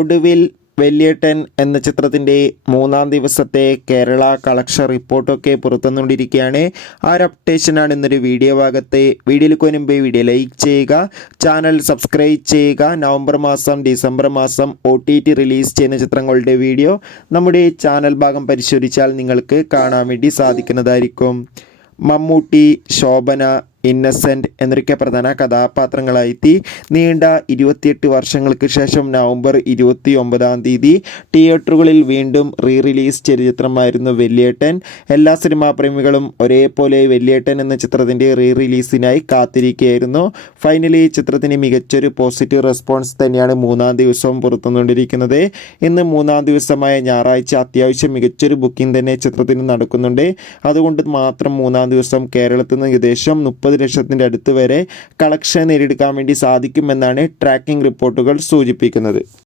ഒടുവിൽ വല്യേട്ടൻ എന്ന ചിത്രത്തിൻ്റെ മൂന്നാം ദിവസത്തെ കേരള കളക്ഷൻ റിപ്പോർട്ടൊക്കെ പുറത്തുവന്നുകൊണ്ടിരിക്കുകയാണ്. ആ ഒരു അപ്ഡേഷനാണ് ഇന്നൊരു വീഡിയോ ഭാഗത്ത്. വീഡിയോയിലേക്ക് മുൻപ് വീഡിയോ ലൈക്ക് ചെയ്യുക, ചാനൽ സബ്സ്ക്രൈബ് ചെയ്യുക. നവംബർ മാസം ഡിസംബർ മാസം OTT റിലീസ് ചെയ്യുന്ന ചിത്രങ്ങളുടെ വീഡിയോ നമ്മുടെ ചാനൽ ഭാഗം പരിശോധിച്ചാൽ നിങ്ങൾക്ക് കാണാൻ വേണ്ടി സാധിക്കുന്നതായിരിക്കും. മമ്മൂട്ടി, ശോഭന, ഇന്നസെൻ്റ് എന്നൊക്കെ പ്രധാന കഥാപാത്രങ്ങളായി നീണ്ട 28 വർഷങ്ങൾക്ക് ശേഷം നവംബർ 29 തിയേറ്ററുകളിൽ വീണ്ടും റിലീസ് ചെയ്ത ചിത്രമായിരുന്നു വല്യേട്ടൻ. എല്ലാ സിനിമാ പ്രേമികളും ഒരേപോലെ വല്യേട്ടൻ എന്ന ചിത്രത്തിൻ്റെ റിലീസിനായി കാത്തിരിക്കുകയായിരുന്നു. ഫൈനലി ചിത്രത്തിന് മികച്ചൊരു പോസിറ്റീവ് റെസ്പോൺസ് തന്നെയാണ് മൂന്നാം ദിവസവും പുറത്തുകൊണ്ടിരിക്കുന്നത്. ഇന്ന് മൂന്നാം ദിവസമായ ഞായറാഴ്ച അത്യാവശ്യം മികച്ചൊരു ബുക്കിംഗ് തന്നെ ചിത്രത്തിന് നടക്കുന്നുണ്ട്. അതുകൊണ്ട് മാത്രം മൂന്നാം ദിവസം കേരളത്തിൽ നിന്ന് ഏകദേശം 30 ലക്ഷത്തിൻ്റെ അടുത്ത് വരെ കളക്ഷൻ നേടിയെടുക്കാൻ വേണ്ടി സാധിക്കുമെന്നാണ് ട്രാക്കിംഗ് റിപ്പോർട്ടുകൾ സൂചിപ്പിക്കുന്നത്.